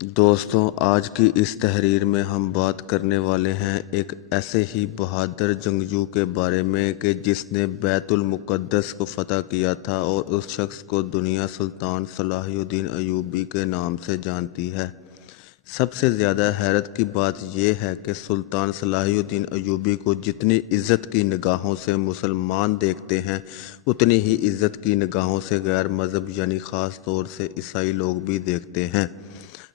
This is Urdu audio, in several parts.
دوستوں، آج کی اس تحریر میں ہم بات کرنے والے ہیں ایک ایسے ہی بہادر جنگجو کے بارے میں کہ جس نے بیت المقدس کو فتح کیا تھا، اور اس شخص کو دنیا سلطان صلاح الدین ایوبی کے نام سے جانتی ہے۔ سب سے زیادہ حیرت کی بات یہ ہے کہ سلطان صلاح الدین ایوبی کو جتنی عزت کی نگاہوں سے مسلمان دیکھتے ہیں، اتنی ہی عزت کی نگاہوں سے غیر مذہب یعنی خاص طور سے عیسائی لوگ بھی دیکھتے ہیں۔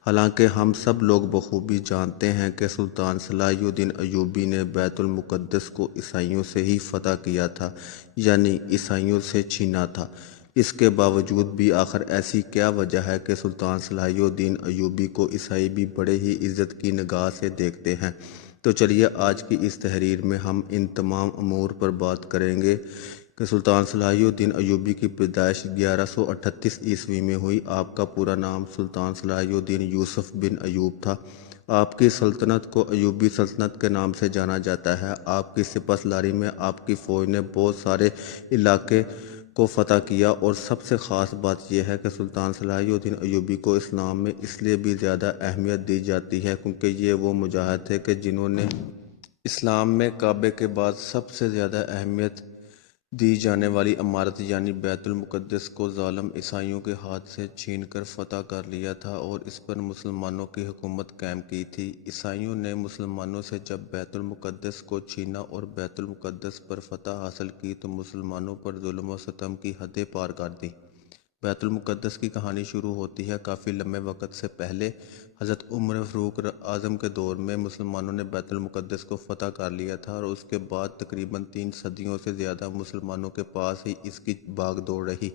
حالانکہ ہم سب لوگ بخوبی جانتے ہیں کہ سلطان صلاح الدین ایوبی نے بیت المقدس کو عیسائیوں سے ہی فتح کیا تھا، یعنی عیسائیوں سے چھینا تھا۔ اس کے باوجود بھی آخر ایسی کیا وجہ ہے کہ سلطان صلاح الدین ایوبی کو عیسائی بھی بڑے ہی عزت کی نگاہ سے دیکھتے ہیں؟ تو چلیے آج کی اس تحریر میں ہم ان تمام امور پر بات کریں گے کہ سلطان صلاح الدین ایوبی کی پیدائش 1138 عیسوی میں ہوئی۔ آپ کا پورا نام سلطان صلاح الدین یوسف بن ایوب تھا۔ آپ کی سلطنت کو ایوبی سلطنت کے نام سے جانا جاتا ہے۔ آپ کی سپہ سالاری میں آپ کی فوج نے بہت سارے علاقے کو فتح کیا، اور سب سے خاص بات یہ ہے کہ سلطان صلاح الدین ایوبی کو اسلام میں اس لیے بھی زیادہ اہمیت دی جاتی ہے کیونکہ یہ وہ مجاہد تھے کہ جنہوں نے اسلام میں کعبے کے بعد سب سے زیادہ اہمیت دی جانے والی عمارت یعنی بیت المقدس کو ظالم عیسائیوں کے ہاتھ سے چھین کر فتح کر لیا تھا اور اس پر مسلمانوں کی حکومت قائم کی تھی۔ عیسائیوں نے مسلمانوں سے جب بیت المقدس کو چھینا اور بیت المقدس پر فتح حاصل کی تو مسلمانوں پر ظلم و ستم کی حدیں پار کر دیں۔ بیت المقدس کی کہانی شروع ہوتی ہے کافی لمبے وقت سے پہلے۔ حضرت عمر فاروق اعظم کے دور میں مسلمانوں نے بیت المقدس کو فتح کر لیا تھا، اور اس کے بعد تقریباً 3 صدیوں سے زیادہ مسلمانوں کے پاس ہی اس کی بھاگ دوڑ رہی۔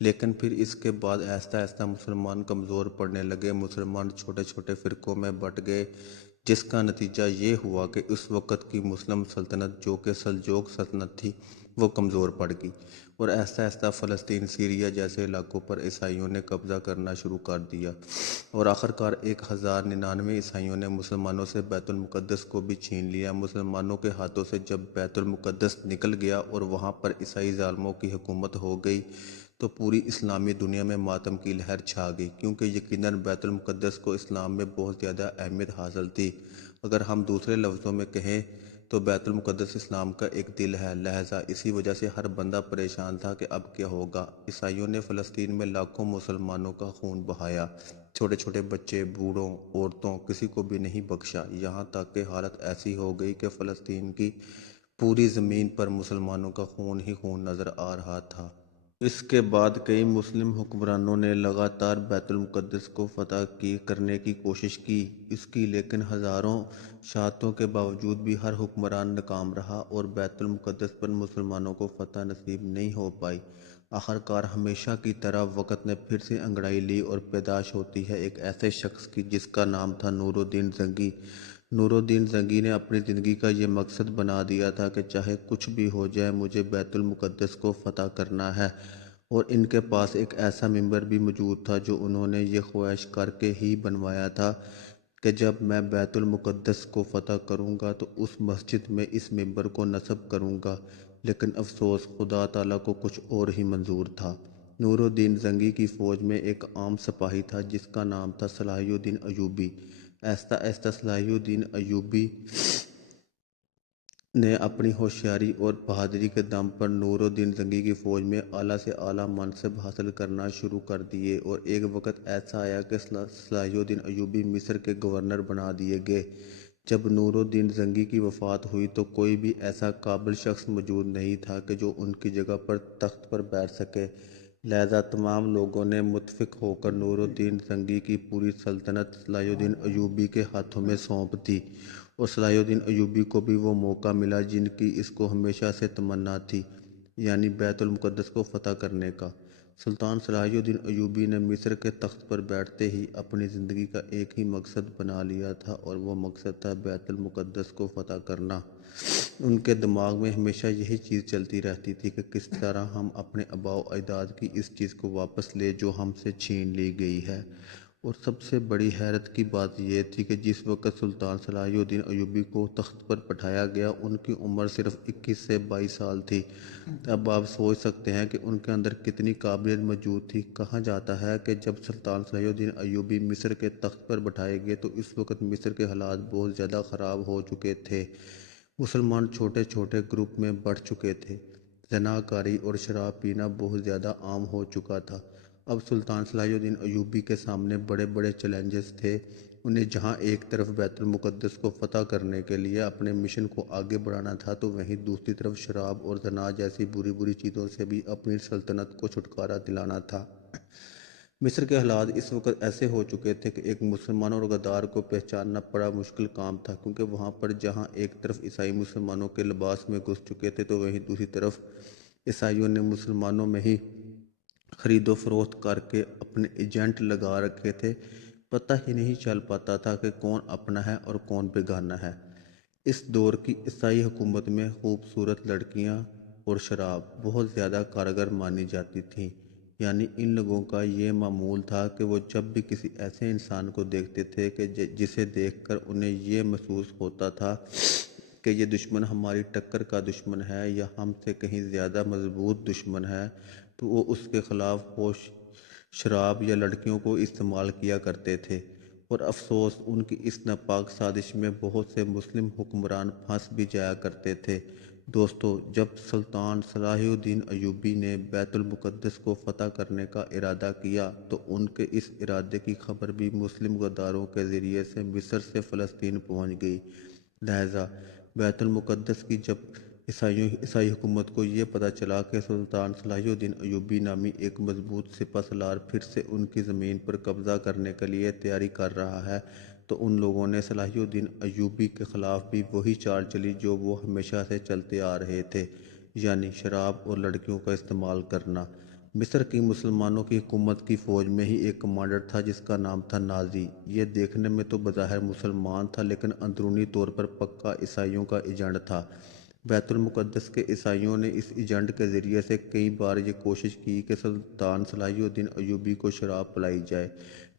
لیکن پھر اس کے بعد آہستہ آہستہ مسلمان کمزور پڑنے لگے، مسلمان چھوٹے چھوٹے فرقوں میں بٹ گئے، جس کا نتیجہ یہ ہوا کہ اس وقت کی مسلم سلطنت جو کہ سلجوق سلطنت تھی وہ کمزور پڑ گئی، اور آہستہ آہستہ فلسطین، سیریا جیسے علاقوں پر عیسائیوں نے قبضہ کرنا شروع کر دیا، اور آخرکار 1099 عیسائیوں نے مسلمانوں سے بیت المقدس کو بھی چھین لیا۔ مسلمانوں کے ہاتھوں سے جب بیت المقدس نکل گیا اور وہاں پر عیسائی ظالموں کی حکومت ہو گئی تو پوری اسلامی دنیا میں ماتم کی لہر چھا گئی، کیونکہ یقیناً بیت المقدس کو اسلام میں بہت زیادہ اہمیت حاصل تھی۔ اگر ہم دوسرے لفظوں میں کہیں تو بیت المقدس اسلام کا ایک دل ہے، لہذا اسی وجہ سے ہر بندہ پریشان تھا کہ اب کیا ہوگا۔ عیسائیوں نے فلسطین میں لاکھوں مسلمانوں کا خون بہایا، چھوٹے چھوٹے بچے، بوڑھوں، عورتوں، کسی کو بھی نہیں بخشا، یہاں تک کہ حالت ایسی ہو گئی کہ فلسطین کی پوری زمین پر مسلمانوں کا خون ہی خون نظر آ رہا تھا۔ اس کے بعد کئی مسلم حکمرانوں نے لگاتار بیت المقدس کو فتح کرنے کی کوشش کی، لیکن ہزاروں شہادتوں کے باوجود بھی ہر حکمران ناکام رہا اور بیت المقدس پر مسلمانوں کو فتح نصیب نہیں ہو پائی۔ آخرکار ہمیشہ کی طرح وقت نے پھر سے انگڑائی لی اور پیدائش ہوتی ہے ایک ایسے شخص کی جس کا نام تھا نور الدین زنگی۔ نور الدین زنگی نے اپنی زندگی کا یہ مقصد بنا دیا تھا کہ چاہے کچھ بھی ہو جائے مجھے بیت المقدس کو فتح کرنا ہے، اور ان کے پاس ایک ایسا ممبر بھی موجود تھا جو انہوں نے یہ خواہش کر کے ہی بنوایا تھا کہ جب میں بیت المقدس کو فتح کروں گا تو اس مسجد میں اس ممبر کو نصب کروں گا، لیکن افسوس خدا تعالیٰ کو کچھ اور ہی منظور تھا۔ نور الدین زنگی کی فوج میں ایک عام سپاہی تھا جس کا نام تھا صلاح الدین ایوبی۔ آہستہ آہستہ صلاح الدین ایوبی نے اپنی ہوشیاری اور بہادری کے دم پر نور الدین زنگی کی فوج میں اعلیٰ سے اعلیٰ منصب حاصل کرنا شروع کر دیے، اور ایک وقت ایسا آیا کہ صلاح الدین ایوبی مصر کے گورنر بنا دیے گئے۔ جب نور الدین زنگی کی وفات ہوئی تو کوئی بھی ایسا قابل شخص موجود نہیں تھا کہ جو ان کی جگہ پر تخت پر بیٹھ سکے، لہذا تمام لوگوں نے متفق ہو کر نور الدین زنگی کی پوری سلطنت صلاح الدین ایوبی کے ہاتھوں میں سونپ دی، اور صلاح الدین ایوبی کو بھی وہ موقع ملا جن کی اس کو ہمیشہ سے تمنا تھی، یعنی بیت المقدس کو فتح کرنے کا۔ سلطان صلاح الدین ایوبی نے مصر کے تخت پر بیٹھتے ہی اپنی زندگی کا ایک ہی مقصد بنا لیا تھا، اور وہ مقصد تھا بیت المقدس کو فتح کرنا۔ ان کے دماغ میں ہمیشہ یہی چیز چلتی رہتی تھی کہ کس طرح ہم اپنے آباء و اجداد کی اس چیز کو واپس لیں جو ہم سے چھین لی گئی ہے، اور سب سے بڑی حیرت کی بات یہ تھی کہ جس وقت سلطان صلاح الدین ایوبی کو تخت پر بٹھایا گیا ان کی عمر صرف 21 سے 22 سال تھی۔ اب آپ سوچ سکتے ہیں کہ ان کے اندر کتنی قابلیت موجود تھی۔ کہا جاتا ہے کہ جب سلطان صلاح الدین ایوبی مصر کے تخت پر بٹھائے گئے تو اس وقت مصر کے حالات بہت زیادہ خراب ہو چکے تھے۔ مسلمان چھوٹے چھوٹے گروپ میں بڑھ چکے تھے، زناکاری اور شراب پینا بہت زیادہ عام ہو چکا تھا۔ اب سلطان صلاح الدین ایوبی کے سامنے بڑے بڑے چیلنجز تھے۔ انہیں جہاں ایک طرف بیت المقدس کو فتح کرنے کے لیے اپنے مشن کو آگے بڑھانا تھا تو وہیں دوسری طرف شراب اور زنا جیسی بری بری چیزوں سے بھی اپنی سلطنت کو چھٹکارا دلانا تھا۔ مصر کے حالات اس وقت ایسے ہو چکے تھے کہ ایک مسلمان اور غدار کو پہچاننا بڑا مشکل کام تھا، کیونکہ وہاں پر جہاں ایک طرف عیسائی مسلمانوں کے لباس میں گھس چکے تھے تو وہیں دوسری طرف عیسائیوں نے مسلمانوں میں ہی خرید و فروخت کر کے اپنے ایجنٹ لگا رکھے تھے۔ پتہ ہی نہیں چل پاتا تھا کہ کون اپنا ہے اور کون بیگانہ ہے۔ اس دور کی عیسائی حکومت میں خوبصورت لڑکیاں اور شراب بہت زیادہ کارگر مانی جاتی تھیں، یعنی ان لوگوں کا یہ معمول تھا کہ وہ جب بھی کسی ایسے انسان کو دیکھتے تھے کہ جسے دیکھ کر انہیں یہ محسوس ہوتا تھا کہ یہ دشمن ہماری ٹکر کا دشمن ہے یا ہم سے کہیں زیادہ مضبوط دشمن ہے، تو وہ اس کے خلاف ہوش شراب یا لڑکیوں کو استعمال کیا کرتے تھے۔ اور افسوس ان کی اس ناپاک سازش میں بہت سے مسلم حکمران پھنس بھی جایا کرتے تھے۔ دوستو، جب سلطان صلاح الدین ایوبی نے بیت المقدس کو فتح کرنے کا ارادہ کیا تو ان کے اس ارادے کی خبر بھی مسلم غداروں کے ذریعے سے مصر سے فلسطین پہنچ گئی۔ لہٰذا بیت المقدس کی جب عیسائی حکومت کو یہ پتہ چلا کہ سلطان صلاح الدین ایوبی نامی ایک مضبوط سپہ سالار پھر سے ان کی زمین پر قبضہ کرنے کے لیے تیاری کر رہا ہے تو ان لوگوں نے صلاح الدین ایوبی کے خلاف بھی وہی چال چلی جو وہ ہمیشہ سے چلتے آ رہے تھے، یعنی شراب اور لڑکیوں کا استعمال کرنا۔ مصر کی مسلمانوں کی حکومت کی فوج میں ہی ایک کمانڈر تھا جس کا نام تھا نازی۔ یہ دیکھنے میں تو بظاہر مسلمان تھا لیکن اندرونی طور پر پکا عیسائیوں کا ایجنٹ تھا۔ بیت المقدس کے عیسائیوں نے اس ایجنٹ کے ذریعے سے کئی بار یہ کوشش کی کہ سلطان صلاح الدین ایوبی کو شراب پلائی جائے۔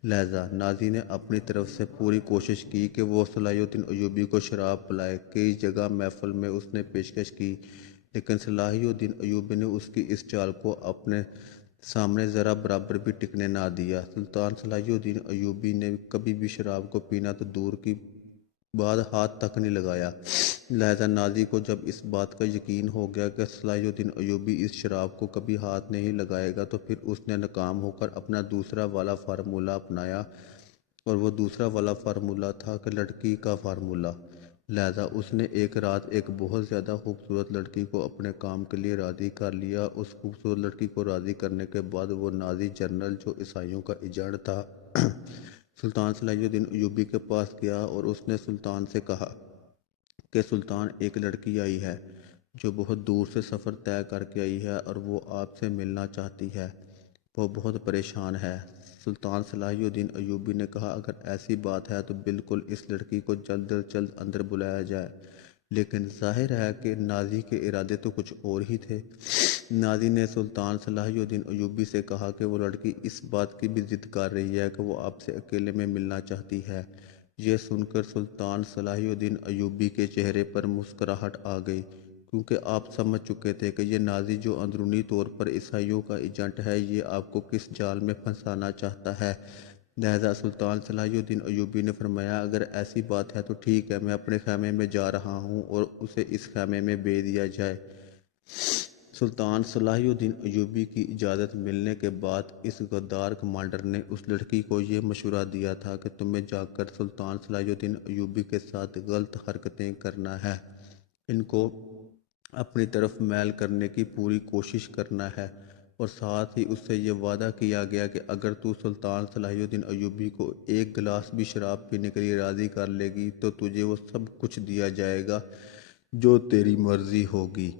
لہٰذا نازی نے اپنی طرف سے پوری کوشش کی کہ وہ صلاح الدین ایوبی کو شراب پلائے۔ کئی جگہ محفل میں اس نے پیشکش کی، لیکن صلاح الدین ایوبی نے اس کی اس چال کو اپنے سامنے ذرا برابر بھی ٹکنے نہ دیا۔ سلطان صلاح الدین ایوبی نے کبھی بھی شراب کو پینا تو دور کی بات ہاتھ تک نہیں لگایا۔ لہٰذا نازی کو جب اس بات کا یقین ہو گیا کہ صلاح الدین ایوبی اس شراب کو کبھی ہاتھ نہیں لگائے گا تو پھر اس نے ناکام ہو کر اپنا دوسرا والا فارمولہ اپنایا، اور وہ دوسرا والا فارمولہ تھا کہ لڑکی کا فارمولہ۔ لہٰذا اس نے ایک رات ایک بہت زیادہ خوبصورت لڑکی کو اپنے کام کے لیے راضی کر لیا۔ اس خوبصورت لڑکی کو راضی کرنے کے بعد وہ نازی جنرل جو عیسائیوں کا ایجنٹ تھا سلطان صلاح الدین ایوبی کے پاس گیا اور اس نے سلطان سے کہا کہ سلطان، ایک لڑکی آئی ہے جو بہت دور سے سفر طے کر کے آئی ہے اور وہ آپ سے ملنا چاہتی ہے، وہ بہت پریشان ہے۔ سلطان صلاح الدین ایوبی نے کہا، اگر ایسی بات ہے تو بالکل اس لڑکی کو جلد از جلد اندر بلایا جائے۔ لیکن ظاہر ہے کہ نازی کے ارادے تو کچھ اور ہی تھے۔ نازی نے سلطان صلاح الدین ایوبی سے کہا کہ وہ لڑکی اس بات کی بھی ضد کر رہی ہے کہ وہ آپ سے اکیلے میں ملنا چاہتی ہے۔ یہ سن کر سلطان صلاح الدین ایوبی کے چہرے پر مسکراہٹ آ گئی، کیونکہ آپ سمجھ چکے تھے کہ یہ نازی جو اندرونی طور پر عیسائیوں کا ایجنٹ ہے یہ آپ کو کس جال میں پھنسانا چاہتا ہے۔ لہٰذا سلطان صلاح الدین ایوبی نے فرمایا، اگر ایسی بات ہے تو ٹھیک ہے، میں اپنے خیمے میں جا رہا ہوں اور اسے اس خیمے میں بھیج دیا جائے۔ سلطان صلاح الدین ایوبی کی اجازت ملنے کے بعد اس غدار کمانڈر نے اس لڑکی کو یہ مشورہ دیا تھا کہ تمہیں جا کر سلطان صلاح الدین ایوبی کے ساتھ غلط حرکتیں کرنا ہے، ان کو اپنی طرف میل کرنے کی پوری کوشش کرنا ہے، اور ساتھ ہی اس سے یہ وعدہ کیا گیا کہ اگر تو سلطان صلاح الدین ایوبی کو ایک گلاس بھی شراب پینے کے لیے راضی کر لے گی تو تجھے وہ سب کچھ دیا جائے گا جو تیری مرضی ہوگی۔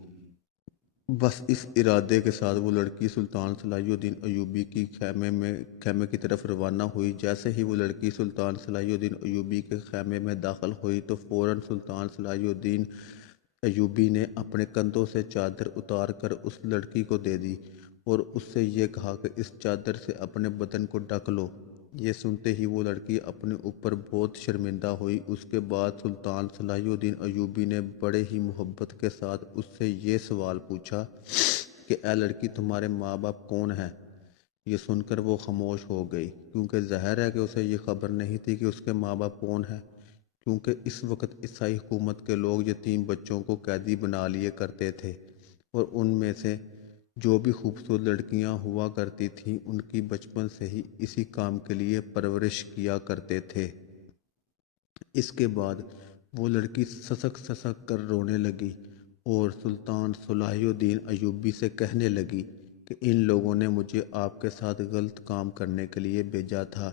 بس اس ارادے کے ساتھ وہ لڑکی سلطان صلاح الدین ایوبی کی خیمے کی طرف روانہ ہوئی۔ جیسے ہی وہ لڑکی سلطان صلاح الدین ایوبی کے خیمے میں داخل ہوئی تو فوراً سلطان صلاح الدین ایوبی نے اپنے کندھوں سے چادر اتار کر اس لڑکی کو دے دی اور اس سے یہ کہا کہ اس چادر سے اپنے بدن کو ڈھک لو۔ یہ سنتے ہی وہ لڑکی اپنے اوپر بہت شرمندہ ہوئی۔ اس کے بعد سلطان صلاح الدین ایوبی نے بڑے ہی محبت کے ساتھ اس سے یہ سوال پوچھا کہ اے لڑکی، تمہارے ماں باپ کون ہیں؟ یہ سن کر وہ خاموش ہو گئی، کیونکہ ظاہر ہے کہ اسے یہ خبر نہیں تھی کہ اس کے ماں باپ کون ہیں، کیونکہ اس وقت عیسائی حکومت کے لوگ یتیم بچوں کو قیدی بنا لیے کرتے تھے، اور ان میں سے جو بھی خوبصورت لڑکیاں ہوا کرتی تھیں ان کی بچپن سے ہی اسی کام کے لیے پرورش کیا کرتے تھے۔ اس کے بعد وہ لڑکی سسک سسک کر رونے لگی اور سلطان صلاح الدین ایوبی سے کہنے لگی کہ ان لوگوں نے مجھے آپ کے ساتھ غلط کام کرنے کے لیے بھیجا تھا۔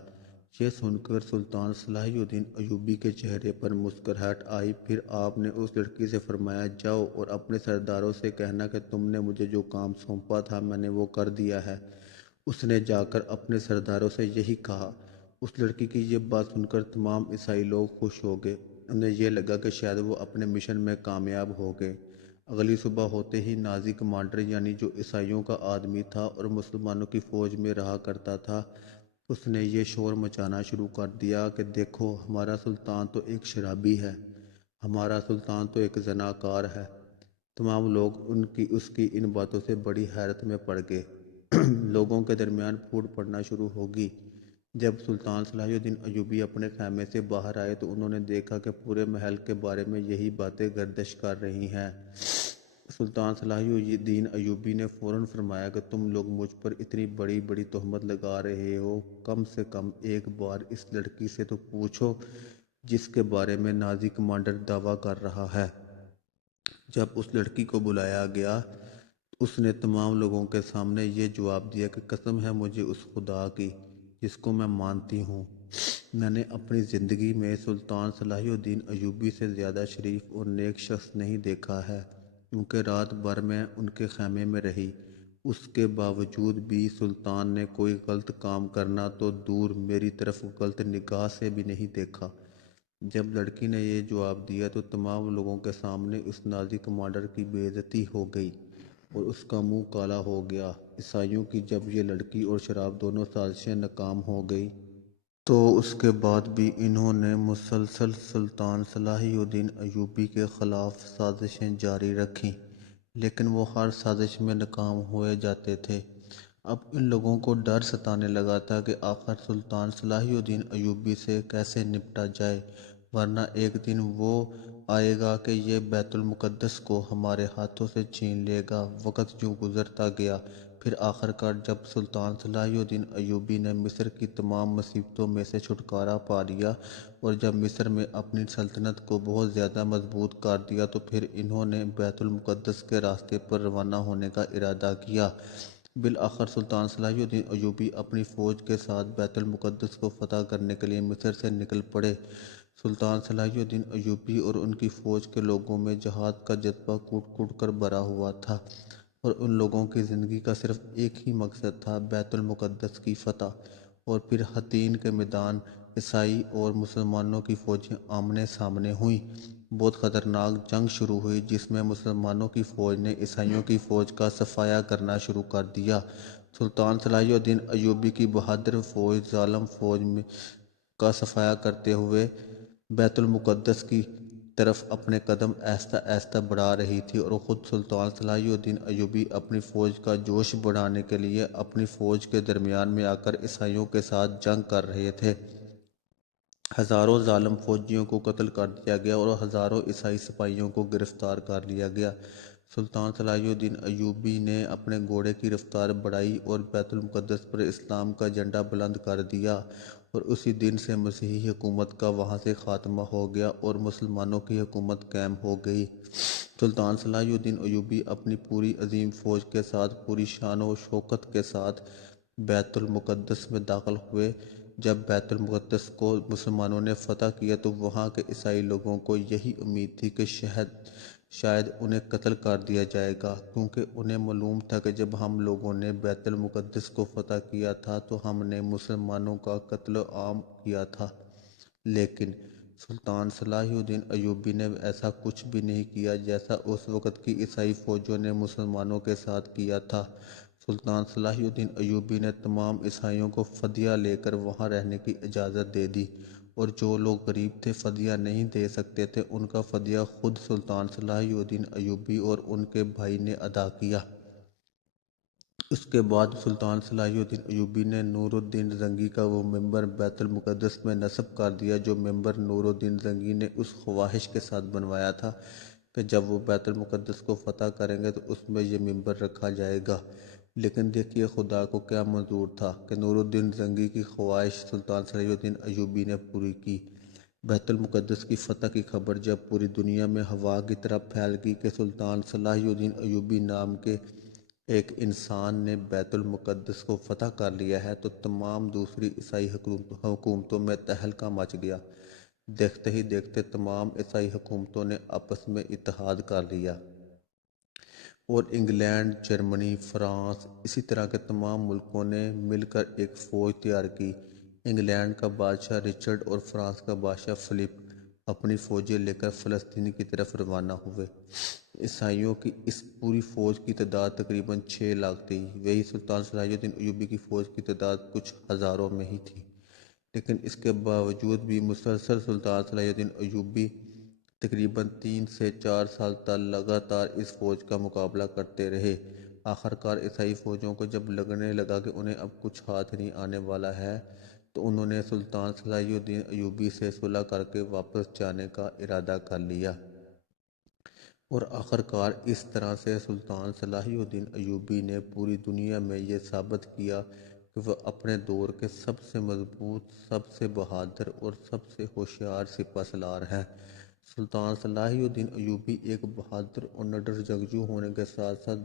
یہ سن کر سلطان صلاح الدین ایوبی کے چہرے پر مسکراہٹ آئی۔ پھر آپ نے اس لڑکی سے فرمایا، جاؤ اور اپنے سرداروں سے کہنا کہ تم نے مجھے جو کام سونپا تھا میں نے وہ کر دیا ہے۔ اس نے جا کر اپنے سرداروں سے یہی کہا۔ اس لڑکی کی یہ بات سن کر تمام عیسائی لوگ خوش ہو گئے۔ انہیں یہ لگا کہ شاید وہ اپنے مشن میں کامیاب ہو گئے۔ اگلی صبح ہوتے ہی نازی کمانڈر، یعنی جو عیسائیوں کا آدمی تھا اور مسلمانوں کی فوج میں رہا کرتا تھا، اس نے یہ شور مچانا شروع کر دیا کہ دیکھو، ہمارا سلطان تو ایک شرابی ہے، ہمارا سلطان تو ایک زناکار ہے۔ تمام لوگ اس کی ان باتوں سے بڑی حیرت میں پڑ گئے۔ لوگوں کے درمیان پھوٹ پڑنا شروع ہوگی۔ جب سلطان صلاح الدین ایوبی اپنے خیمے سے باہر آئے تو انہوں نے دیکھا کہ پورے محل کے بارے میں یہی باتیں گردش کر رہی ہیں۔ سلطان صلاح الدین ایوبی نے فوراً فرمایا کہ تم لوگ مجھ پر اتنی بڑی بڑی تہمت لگا رہے ہو، کم سے کم ایک بار اس لڑکی سے تو پوچھو جس کے بارے میں نازی کمانڈر دعویٰ کر رہا ہے۔ جب اس لڑکی کو بلایا گیا، اس نے تمام لوگوں کے سامنے یہ جواب دیا کہ قسم ہے مجھے اس خدا کی جس کو میں مانتی ہوں، میں نے اپنی زندگی میں سلطان صلاح الدین ایوبی سے زیادہ شریف اور نیک شخص نہیں دیکھا ہے، کیونکہ رات بھر میں ان کے خیمے میں رہی، اس کے باوجود بھی سلطان نے کوئی غلط کام کرنا تو دور میری طرف غلط نگاہ سے بھی نہیں دیکھا۔ جب لڑکی نے یہ جواب دیا تو تمام لوگوں کے سامنے اس نازی کمانڈر کی بے عزتی ہو گئی اور اس کا منہ کالا ہو گیا۔ عیسائیوں کی جب یہ لڑکی اور شراب دونوں سازشیں ناکام ہو گئی تو اس کے بعد بھی انہوں نے مسلسل سلطان صلاح الدین ایوبی کے خلاف سازشیں جاری رکھیں، لیکن وہ ہر سازش میں ناکام ہوئے جاتے تھے۔ اب ان لوگوں کو ڈر ستانے لگا تھا کہ آخر سلطان صلاح الدین ایوبی سے کیسے نپٹا جائے، ورنہ ایک دن وہ آئے گا کہ یہ بیت المقدس کو ہمارے ہاتھوں سے چھین لے گا۔ وقت یوں گزرتا گیا، پھر آخر کار جب سلطان صلاح الدین ایوبی نے مصر کی تمام مصیبتوں میں سے چھٹکارا پا لیا اور جب مصر میں اپنی سلطنت کو بہت زیادہ مضبوط کر دیا تو پھر انہوں نے بیت المقدس کے راستے پر روانہ ہونے کا ارادہ کیا۔ بالآخر سلطان صلاح الدین ایوبی اپنی فوج کے ساتھ بیت المقدس کو فتح کرنے کے لیے مصر سے نکل پڑے۔ سلطان صلاح الدین ایوبی اور ان کی فوج کے لوگوں میں جہاد کا جذبہ کوٹ کوٹ کر بھرا ہوا تھا، اور ان لوگوں کی زندگی کا صرف ایک ہی مقصد تھا، بیت المقدس کی فتح۔ اور پھر حطین کے میدان، عیسائی اور مسلمانوں کی فوجیں آمنے سامنے ہوئیں۔ بہت خطرناک جنگ شروع ہوئی جس میں مسلمانوں کی فوج نے عیسائیوں کی فوج کا صفایا کرنا شروع کر دیا۔ سلطان صلاح الدین ایوبی کی بہادر فوج ظالم فوج کا صفایا کرتے ہوئے بیت المقدس کی طرف اپنے قدم آہستہ آہستہ بڑھا رہی تھی، اور خود سلطان صلاح الدین ایوبی اپنی فوج کا جوش بڑھانے کے لیے اپنی فوج کے درمیان میں آ کر عیسائیوں کے ساتھ جنگ کر رہے تھے۔ ہزاروں ظالم فوجیوں کو قتل کر دیا گیا اور ہزاروں عیسائی سپاہیوں کو گرفتار کر لیا گیا۔ سلطان صلاح الدین ایوبی نے اپنے گھوڑے کی رفتار بڑھائی اور بیت المقدس پر اسلام کا جھنڈا بلند کر دیا، اور اسی دن سے مسیحی حکومت کا وہاں سے خاتمہ ہو گیا اور مسلمانوں کی حکومت قائم ہو گئی۔ سلطان صلاح الدین ایوبی اپنی پوری عظیم فوج کے ساتھ پوری شان و شوکت کے ساتھ بیت المقدس میں داخل ہوئے۔ جب بیت المقدس کو مسلمانوں نے فتح کیا تو وہاں کے عیسائی لوگوں کو یہی امید تھی کہ شاید انہیں قتل کر دیا جائے گا، کیونکہ انہیں معلوم تھا کہ جب ہم لوگوں نے بیت المقدس کو فتح کیا تھا تو ہم نے مسلمانوں کا قتل عام کیا تھا۔ لیکن سلطان صلاح الدین ایوبی نے ایسا کچھ بھی نہیں کیا جیسا اس وقت کی عیسائی فوجوں نے مسلمانوں کے ساتھ کیا تھا۔ سلطان صلاح الدین ایوبی نے تمام عیسائیوں کو فدیہ لے کر وہاں رہنے کی اجازت دے دی، اور جو لوگ غریب تھے، فدیہ نہیں دے سکتے تھے، ان کا فدیہ خود سلطان صلاح الدین ایوبی اور ان کے بھائی نے ادا کیا۔ اس کے بعد سلطان صلاح الدین ایوبی نے نور الدین زنگی کا وہ منبر بیت المقدس میں نصب کر دیا جو منبر نور الدین زنگی نے اس خواہش کے ساتھ بنوایا تھا کہ جب وہ بیت المقدس کو فتح کریں گے تو اس میں یہ منبر رکھا جائے گا۔ لیکن دیکھیے خدا کو کیا منظور تھا کہ نور الدین زنگی کی خواہش سلطان صلاح الدین ایوبی نے پوری کی۔ بیت المقدس کی فتح کی خبر جب پوری دنیا میں ہوا کی طرح پھیل گئی کہ سلطان صلاح الدین ایوبی نام کے ایک انسان نے بیت المقدس کو فتح کر لیا ہے، تو تمام دوسری عیسائی حکومتوں میں تہلکہ مچ گیا۔ دیکھتے ہی دیکھتے تمام عیسائی حکومتوں نے آپس میں اتحاد کر لیا، اور انگلینڈ، جرمنی، فرانس، اسی طرح کے تمام ملکوں نے مل کر ایک فوج تیار کی۔ انگلینڈ کا بادشاہ رچرڈ اور فرانس کا بادشاہ فلپ اپنی فوجیں لے کر فلسطین کی طرف روانہ ہوئے۔ عیسائیوں کی اس پوری فوج کی تعداد تقریباً 6 لاکھ تھی، وہی سلطان صلاح الدین ایوبی کی فوج کی تعداد کچھ ہزاروں میں ہی تھی۔ لیکن اس کے باوجود بھی مسلسل سلطان صلاح الدین ایوبی تقریباً 3 سے 4 سال تک لگاتار اس فوج کا مقابلہ کرتے رہے۔ آخرکار عیسائی فوجوں کو جب لگنے لگا کہ انہیں اب کچھ ہاتھ نہیں آنے والا ہے، تو انہوں نے سلطان صلاح الدین ایوبی سے صلح کر کے واپس جانے کا ارادہ کر لیا، اور آخرکار اس طرح سے سلطان صلاح الدین ایوبی نے پوری دنیا میں یہ ثابت کیا کہ وہ اپنے دور کے سب سے مضبوط، سب سے بہادر اور سب سے ہوشیار سپہ سالار ہیں۔ سلطان صلاح الدین ایوبی ایک بہادر اور نڈر جنگجو ہونے کے ساتھ ساتھ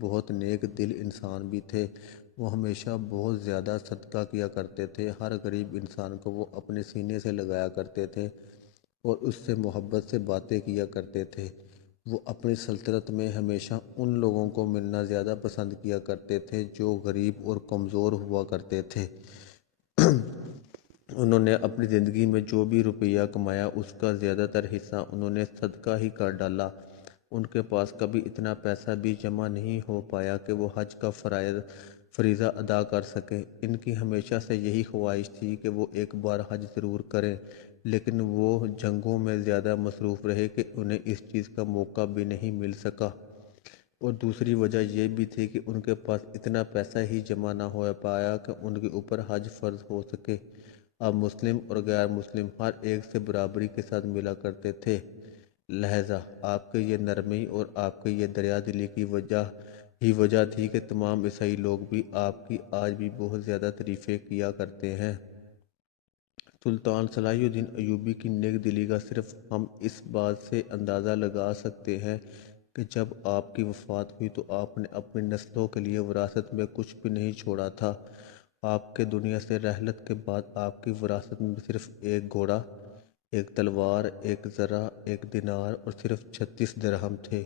بہت نیک دل انسان بھی تھے۔ وہ ہمیشہ بہت زیادہ صدقہ کیا کرتے تھے، ہر غریب انسان کو وہ اپنے سینے سے لگایا کرتے تھے اور اس سے محبت سے باتیں کیا کرتے تھے۔ وہ اپنی سلطنت میں ہمیشہ ان لوگوں کو ملنا زیادہ پسند کیا کرتے تھے جو غریب اور کمزور ہوا کرتے تھے۔ انہوں نے اپنی زندگی میں جو بھی روپیہ کمایا اس کا زیادہ تر حصہ انہوں نے صدقہ ہی کر ڈالا۔ ان کے پاس کبھی اتنا پیسہ بھی جمع نہیں ہو پایا کہ وہ حج کا فریضہ ادا کر سکیں۔ ان کی ہمیشہ سے یہی خواہش تھی کہ وہ ایک بار حج ضرور کریں، لیکن وہ جنگوں میں زیادہ مصروف رہے کہ انہیں اس چیز کا موقع بھی نہیں مل سکا، اور دوسری وجہ یہ بھی تھی کہ ان کے پاس اتنا پیسہ ہی جمع نہ ہو پایا کہ ان کے اوپر حج فرض ہو سکے۔ اب مسلم اور غیر مسلم ہر ایک سے برابری کے ساتھ ملا کرتے تھے، لہٰذا آپ کے یہ نرمی اور آپ کے یہ دریا دلی کی وجہ تھی کہ تمام عیسائی لوگ بھی آپ کی آج بھی بہت زیادہ تعریفیں کیا کرتے ہیں۔ سلطان صلاح الدین ایوبی کی نیک دلی کا صرف ہم اس بات سے اندازہ لگا سکتے ہیں کہ جب آپ کی وفات ہوئی تو آپ نے اپنی نسلوں کے لیے وراثت میں کچھ بھی نہیں چھوڑا تھا۔ آپ کے دنیا سے رحلت کے بعد آپ کی وراثت میں صرف ایک گھوڑا، ایک تلوار، ایک زرہ، ایک دینار اور صرف 36 درہم تھے،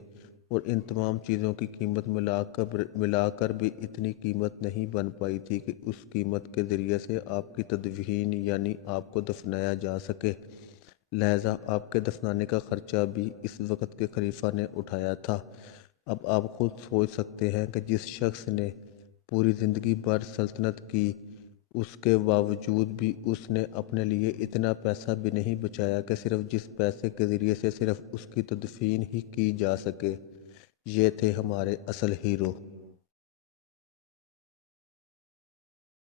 اور ان تمام چیزوں کی قیمت ملا کر بھی اتنی قیمت نہیں بن پائی تھی کہ اس قیمت کے ذریعے سے آپ کی تدفین یعنی آپ کو دفنایا جا سکے۔ لہٰذا آپ کے دفنانے کا خرچہ بھی اس وقت کے خلیفہ نے اٹھایا تھا۔ اب آپ خود سوچ سکتے ہیں کہ جس شخص نے پوری زندگی بھر سلطنت کی، اس کے باوجود بھی اس نے اپنے لیے اتنا پیسہ بھی نہیں بچایا کہ صرف جس پیسے کے ذریعے سے صرف اس کی تدفین ہی کی جا سکے۔ یہ تھے ہمارے اصل ہیرو۔